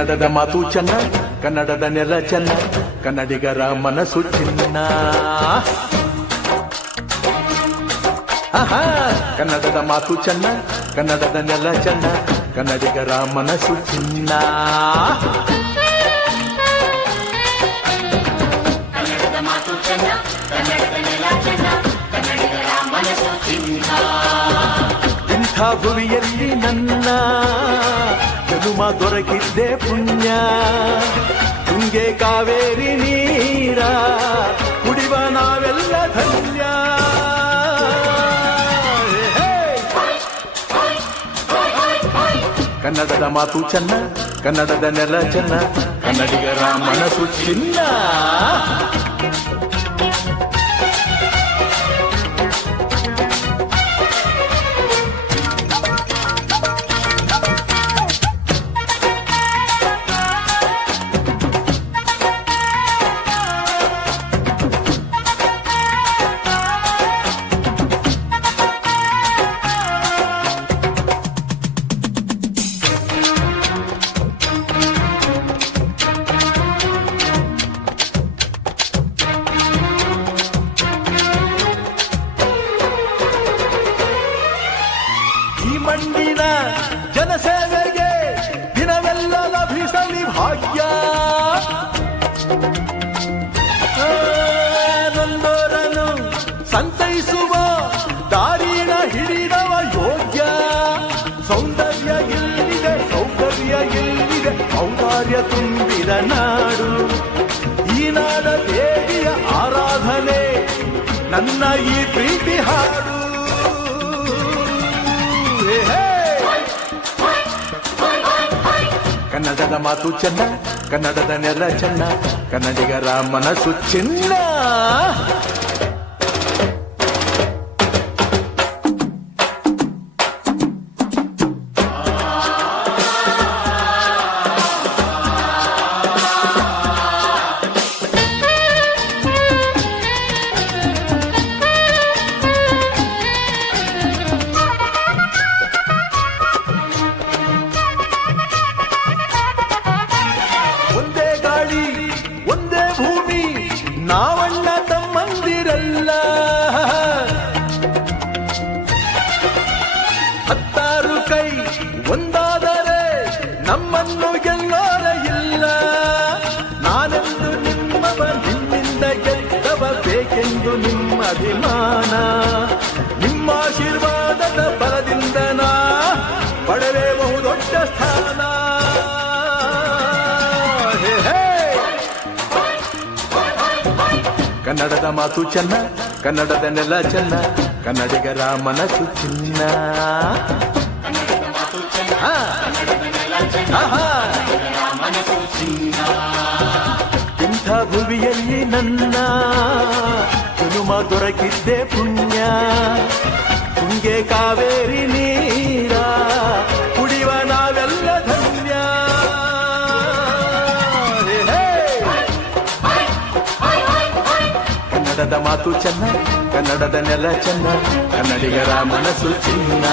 ಕನ್ನಡದ ಮಾತು ಚೆನ್ನ, ಕನ್ನಡದ ನೆಲ ಚೆನ್ನ, ಕನ್ನಡಿಗರ ಮನಸ್ಸು ಚಿನ್ನ. ಆಹಾ, ಕನ್ನಡದ ಮಾತು ಚೆನ್ನ, ಕನ್ನಡದ ನೆಲ ಚೆನ್ನ, ಕನ್ನಡಿಗರ ಮನಸ್ಸು ಚಿನ್ನ. ಕನ್ನಡದ ಮಾತು ಚೆನ್ನ, ಕನ್ನಡದ ನೆಲ ಚೆನ್ನ, ಕನ್ನಡಿಗರ ಮನಸ್ಸು ಚಿನ್ನ. ಇಂಥ ಭುವಿಯಲ್ಲಿ ನನ್ನ ಜನುಮ ದೊರಕಿದ್ದೆ ಪುಣ್ಯ. ತುಂಗೆ ಕಾವೇರಿ ನೀರ ಕುಡಿವ ನಾವೆಲ್ಲ ಧನ್ಯ. ಕನ್ನಡದ ಮಾತು ಚೆನ್ನ, ಕನ್ನಡದ ನೆಲ ಚೆನ್ನ, ಕನ್ನಡಿಗರ ಮನಸ್ಸು ಚಿನ್ನ. ಈ ಮಣ್ಣಿನ ಜನಸೇವೆಗೆ ದಿನವೆಲ್ಲ ಲಭಿಸಲಿ ಭಾಗ್ಯ. ನೊಂದೋರನ್ನು ಸಂತೈಸುವ ದಾರಿನ ಹಿಡಿದವ ಯೋಗ್ಯ. ಸೌಂದರ್ಯ ಎಲ್ಲಿದೆ, ಸೌಕರ್ಯ ಎಲ್ಲಿದೆ, ಔದಾರ್ಯ ತುಂಬಿದ ನಾಡು. ಈ ನಾಡ ದೇವಿಯ ಆರಾಧನೆ ನನ್ನ ಈ ಪ್ರೀತಿ ಹಾಡು. ಕನ್ನಡದ ಮಾತು ಚೆನ್ನ, ಕನ್ನಡದ ನೆಲ ಚೆನ್ನ, ಕನ್ನಡಿಗರ ಮನಸ್ಸು ಚಿನ್ನ. ಒಂದೇ ಭೂಮಿ, ನಾವಣ್ಣ ತಮ್ಮಂದಿರಲ್ಲ. 10 ಕೈ ಒಂದಾದರೆ ನಮ್ಮನ್ನು ಗೆಲ್ಲೋರ ಇಲ್ಲ. ನಾನೆಂದು ನಿಮ್ಮವ, ನಿಮ್ಮಿಂದ ಗೆದ್ದವ, ಬೇಕೆಂದು ನಿಮ್ಮ ಅಭಿಮಾನ. ನಿಮ್ಮ ಆಶೀರ್ವಾದದ ಬಲದಿಂದ ನಾ ಪಡೆದೇ ಬಹುದೊಡ್ಡ ಸ್ಥಾನ. ಕನ್ನಡದ ಮಾತು ಚೆನ್ನ, ಕನ್ನಡದ ನೆಲ ಚೆನ್ನ, ಕನ್ನಡಿಗರ ಮನಸ್ಸು ಚಿನ್ನ. ಇಂಥ ಭುವಿಯಲ್ಲಿ ನನ್ನ ಜನುಮ ದೊರಕಿದ್ದೆ ಪುಣ್ಯ. ತುಂಗೆ ಕಾವೇರಿ ನೀರ ಕುಡಿವ ನಾವೆಲ್ಲ ಧನ್ಯ. ಕನ್ನಡದ ಮಾತು ಚೆನ್ನ, ಕನ್ನಡದ ನೆಲ ಚೆನ್ನ, ಕನ್ನಡಿಗರ ಮನಸ್ಸು ಚಿನ್ನ.